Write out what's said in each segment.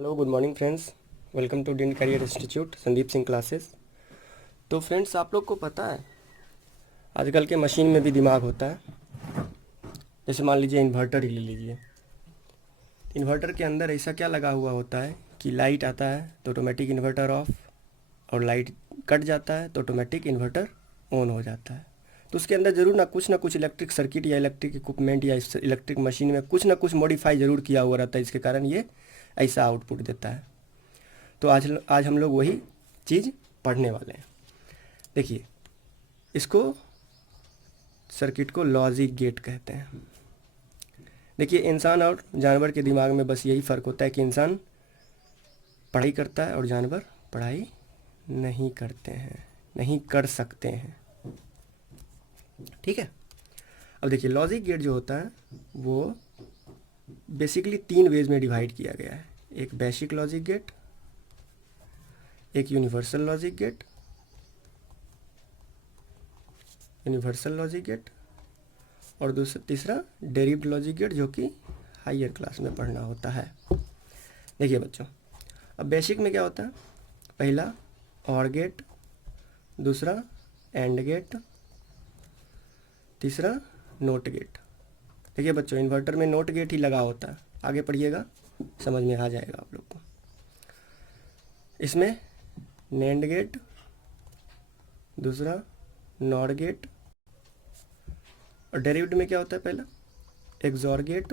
Hello good morning friends. Welcome to Indian career institute Sandeep Singh classes. तो friends, आप लोग को पता है आजकल के मशीन में भी दिमाग होता है। जैसे मान लीजिए इन्वर्टर ही ले लीजिए। इन्वर्टर के अंदर ऐसा क्या लगा हुआ होता है कि लाइट आता है तो ऑटोमेटिक इन्वर्टर ऑफ, और लाइट कट जाता है तो ऑटोमेटिक इन्वर्टर ऑन हो जाता है। तो उसके अंदर ज़रूर ना कुछ इलेक्ट्रिक सर्किट या इलेक्ट्रिक इक्विपमेंट या इलेक्ट्रिक मशीन में कुछ ना कुछ मॉडिफाई ज़रूर किया हुआ रहता है, इसके कारण ये ऐसा आउटपुट देता है। तो आज आज हम लोग वही चीज़ पढ़ने वाले हैं। देखिए, इसको सर्किट को लॉजिक गेट कहते हैं। देखिए, इंसान और जानवर के दिमाग में बस यही फ़र्क होता है कि इंसान पढ़ाई करता है और जानवर पढ़ाई नहीं करते हैं, नहीं कर सकते हैं। ठीक है। अब देखिए, लॉजिक गेट जो होता है वो बेसिकली 3 वेज में डिवाइड किया गया है। एक बेसिक लॉजिक गेट, एक यूनिवर्सल लॉजिक गेट, और तीसरा डेरिव्ड लॉजिक गेट, जो कि हायर क्लास में पढ़ना होता है। देखिए बच्चों, अब बेसिक में क्या होता है? पहला और गेट, दूसरा एंड गेट, तीसरा नोट गेट। देखिए बच्चों, इन्वर्टर में नोट गेट ही लगा होता है। आगे पढ़िएगा, समझ में आ जाएगा आप लोग को। इसमें नैंड गेट, दूसरा नॉर गेट, और डेरिव्ड में क्या होता है? पहला एक्सॉर गेट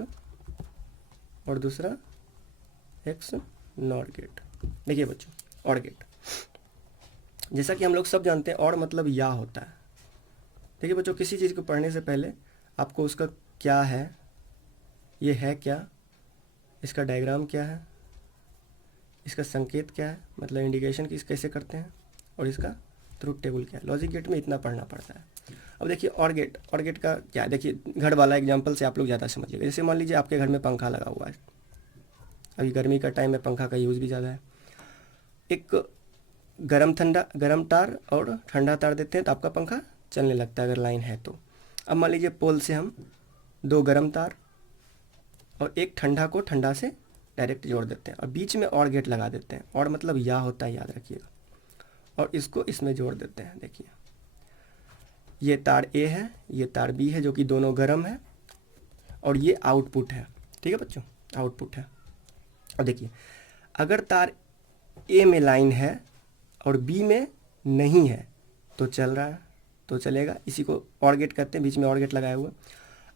और दूसरा एक्स नॉर गेट। देखिए बच्चों, और गेट, जैसा कि हम लोग सब जानते हैं, और मतलब या होता है। देखिए बच्चों, किसी चीज़ को पढ़ने से पहले आपको उसका क्या है, ये है क्या, इसका डायग्राम क्या है, इसका संकेत क्या है, मतलब इंडिकेशन किस कैसे करते हैं, और इसका ट्रुथ टेबल क्या है। लॉजिक गेट में इतना पढ़ना पड़ता है। अब देखिए और गेट का क्या है? देखिए, घर वाला एग्जांपल से आप लोग ज़्यादा समझिएगा। जैसे मान लीजिए आपके घर में पंखा लगा हुआ है। अभी गर्मी का टाइम है, पंखा का यूज़ भी ज़्यादा है। एक गर्म तार और ठंडा तार देते हैं तो आपका पंखा चलने लगता है, अगर लाइन है तो। अब मान लीजिए पोल से हम 2 गर्म तार और एक ठंडा को ठंडा से डायरेक्ट जोड़ देते हैं, और बीच में और गेट लगा देते हैं। और मतलब या होता है, याद रखिएगा। और इसको इसमें जोड़ देते हैं। देखिए, ये तार ए है, ये तार बी है, जो कि दोनों गर्म है, और ये आउटपुट है। ठीक है बच्चों, आउटपुट है। और देखिए, अगर तार ए में लाइन है और बी में नहीं है तो चल रहा है, तो चलेगा। इसी को और गेट कहते हैं, बीच में और गेट लगाया हुआ।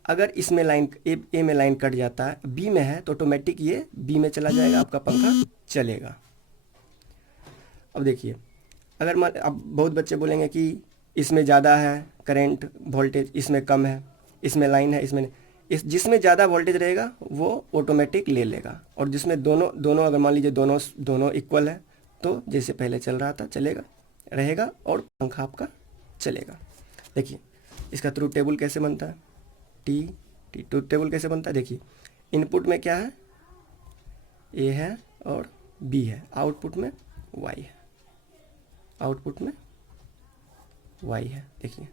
अगर इसमें लाइन ए में लाइन कट जाता है, बी में है, तो ऑटोमेटिक ये बी में चला जाएगा, आपका पंखा चलेगा। अब देखिए, अगर मान, अब बहुत बच्चे बोलेंगे कि इसमें ज़्यादा है करंट वोल्टेज, इसमें कम है, इसमें लाइन है, इसमें नहीं। जिसमें ज़्यादा वोल्टेज रहेगा वो ऑटोमेटिक ले लेगा, और जिसमें दोनों दोनों अगर मान लीजिए दोनों दोनों इक्वल है, तो जैसे पहले चल रहा था चलेगा, रहेगा, और पंखा आपका चलेगा। देखिए, इसका ट्रुथ टेबल कैसे बनता है? टी टी ट्रुथ टेबल कैसे बनता है? देखिए, इनपुट में क्या है? ए है और बी है, आउटपुट में वाई है, आउटपुट में वाई है। देखिए,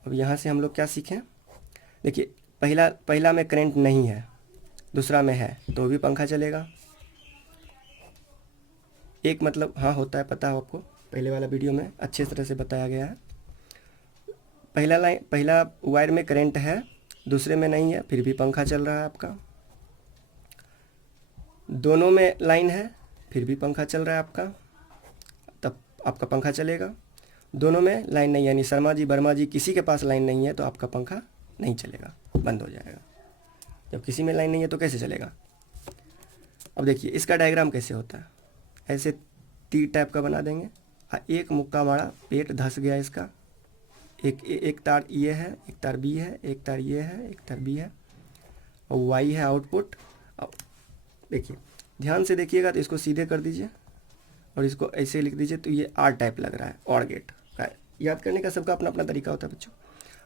अब यहाँ से हम लोग क्या सीखें? देखिए, पहला में करंट नहीं है, दूसरा में है, तो भी पंखा चलेगा। एक मतलब हाँ होता है, पता है आपको, पहले वाला वीडियो में अच्छे तरह से बताया गया है। पहला वायर में करंट है, दूसरे में नहीं है, फिर भी पंखा चल रहा है आपका। दोनों में लाइन है, फिर भी पंखा चल रहा है आपका, तब आपका पंखा चलेगा। दोनों में लाइन नहीं है, यानी शर्मा जी वर्मा जी किसी के पास लाइन नहीं है, तो आपका पंखा नहीं चलेगा, बंद हो जाएगा। जब किसी में लाइन नहीं है तो कैसे चलेगा? अब देखिए, इसका डायग्राम कैसे होता है? ऐसे तीर टाइप का बना देंगे। एक मुक्का मारा, पेट धंस गया इसका। एक तार ये है, एक तार बी है, एक तार ये है, एक तार बी है, और वाई है आउटपुट। अब देखिए, ध्यान से देखिएगा, तो इसको सीधे कर दीजिए और इसको ऐसे लिख दीजिए, तो ये आर टाइप लग रहा है, और गेट का। याद करने का सबका अपना अपना तरीका होता है बच्चों।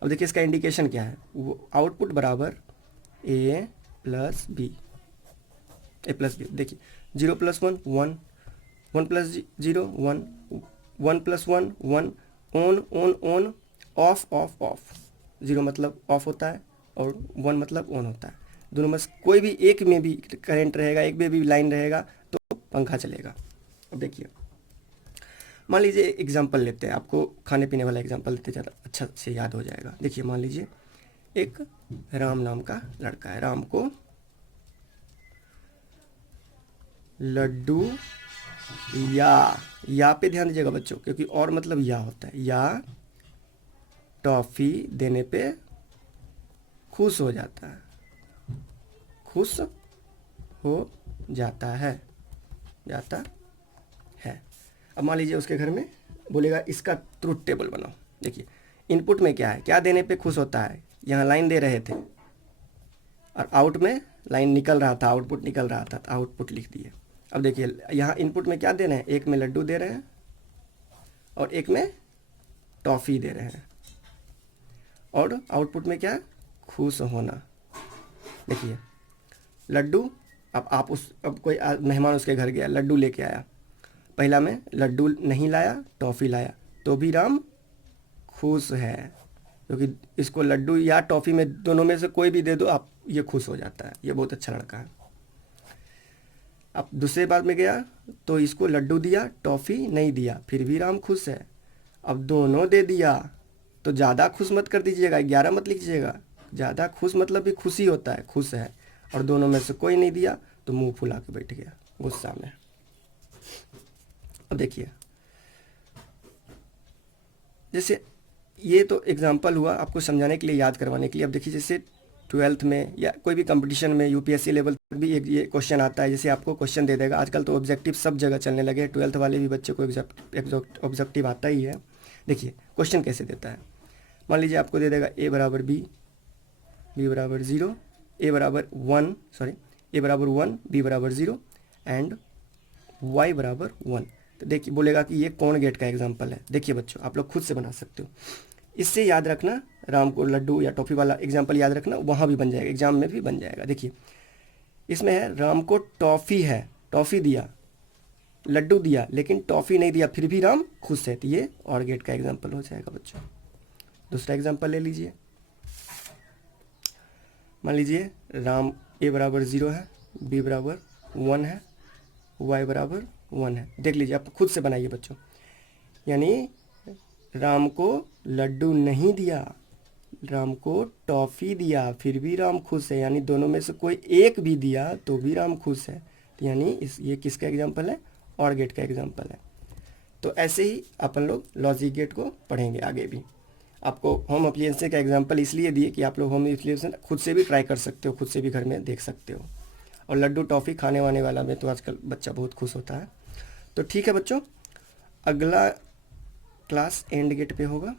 अब देखिए, इसका इंडिकेशन क्या है? वो आउटपुट बराबर ए प्लस बी, ए प्लस बी। देखिए, 0 + 1 1, 1 + 0 1, 1 + 1 1, on on on, of of of. 0 मतलब ऑफ होता है और 1 मतलब ऑन होता है। दोनों में से कोई भी एक में भी करंट रहेगा, एक में भी लाइन रहेगा तो पंखा चलेगा। अब देखिए, मान लीजिए एग्जांपल लेते हैं, आपको खाने पीने वाला एग्जांपल देते ज़्यादा अच्छा से याद हो जाएगा। देखिए मान लीजिए एक राम नाम का लड़का है, राम को लड्डू या पे ध्यान दीजिएगा बच्चों, क्योंकि और मतलब या होता है, या टॉफ़ी देने पे खुश हो जाता है, खुश हो जाता है, जाता है। अब मान लीजिए उसके घर में बोलेगा इसका ट्रुथ टेबल बनाओ। देखिए इनपुट में क्या है, क्या देने पे खुश होता है, यहाँ लाइन दे रहे थे और आउट में लाइन निकल रहा था, आउटपुट निकल रहा था, तो आउटपुट लिख दिए। अब देखिए यहाँ इनपुट में क्या दे रहे हैं, एक में लड्डू दे रहे हैं और एक में टॉफ़ी दे रहे हैं, और आउटपुट में क्या है, खुश होना। देखिए लड्डू, अब कोई मेहमान उसके घर गया, लड्डू लेके आया, पहला में लड्डू नहीं लाया, टॉफ़ी लाया, तो भी राम खुश है, क्योंकि इसको लड्डू या टॉफ़ी में दोनों में से कोई भी दे दो आप, ये खुश हो जाता है, ये बहुत अच्छा लड़का है। अब दूसरे बार में गया तो इसको लड्डू दिया, टॉफ़ी नहीं दिया, फिर भी राम खुश है। अब दोनों दे दिया तो ज़्यादा खुश मत कर दीजिएगा, 11 मत लिखिएगा, ज़्यादा खुश मतलब भी खुशी होता है, खुश है। और दोनों में से कोई नहीं दिया तो मुंह फुला के बैठ गया गुस्सा में। अब देखिए जैसे ये तो एग्जाम्पल हुआ आपको समझाने के लिए, याद करवाने के लिए। अब देखिए जैसे 12th में या कोई भी कंपटीशन में यूपीएससी लेवल तक भी एक ये क्वेश्चन आता है, जैसे आपको क्वेश्चन दे देगा। आजकल तो ऑब्जेक्टिव सब जगह चलने लगे, 12th वाले भी बच्चे को ऑब्जेक्टिव आता ही है। देखिए क्वेश्चन कैसे देता है, मान लीजिए आपको दे देगा ए बराबर बी, बी बराबर 0, ए बराबर 1, बी बराबर 0 एंड वाई बराबर 1। तो देखिए बोलेगा कि ये कौन गेट का एग्जाम्पल है। देखिए बच्चों आप लोग खुद से बना सकते हो, इससे याद रखना, राम को लड्डू या टॉफ़ी वाला एग्जाम्पल याद रखना, वहाँ भी बन जाएगा, एग्जाम में भी बन जाएगा। देखिए इसमें है राम को टॉफ़ी है, टॉफ़ी दिया, लड्डू दिया लेकिन टॉफ़ी नहीं दिया, फिर भी राम खुश है, तो ये और गेट का एग्जाम्पल हो जाएगा बच्चों। दूसरा एग्जाम्पल ले लीजिए, मान लीजिए राम ए बराबर 0 है, बी बराबर 1 है, वाई बराबर 1 है। देख लीजिए आप खुद से बनाइए बच्चों, यानी राम को लड्डू नहीं दिया, राम को टॉफ़ी दिया, फिर भी राम खुश है, यानी दोनों में से कोई एक भी दिया तो भी राम खुश है, तो यानी ये किसका एग्जाम्पल है, और गेट का एग्जाम्पल है। तो ऐसे ही अपन लोग लॉजिक गेट को पढ़ेंगे आगे भी। आपको होम एप्लीकेंस का एग्जाम्पल इसलिए दिए कि आप लोग होम एप्लीकेंस खुद से भी ट्राई कर सकते हो, खुद से भी घर में देख सकते हो। और लड्डू टॉफ़ी खाने वाने वाला में तो आजकल बच्चा बहुत खुश होता है। तो ठीक है बच्चों, अगला क्लास एंड गेट पे होगा,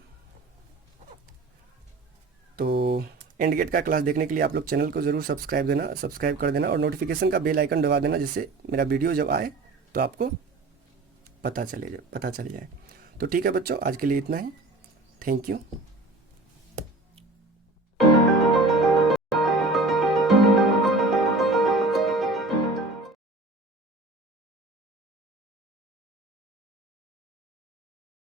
तो एंड गेट का क्लास देखने के लिए आप लोग चैनल को ज़रूर सब्सक्राइब कर देना और नोटिफिकेशन का बेल आइकन दबा देना, जिससे मेरा वीडियो जब आए तो आपको पता चल जाए। तो ठीक है बच्चों, आज के लिए इतना ही। Thank you.